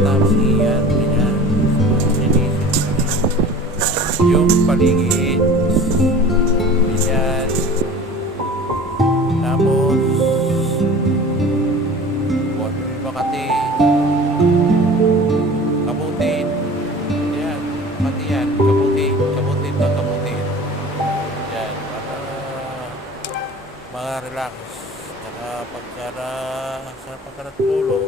tapos iyan, ganyan. Linisin yung paligid. Ganyan. Tapos, buwan mo yung Makati. Kabutin. Yan. Makati yan. Kabutin. Kabutin na kabutin. Yan. Para mga relax. Saka pagka natulog,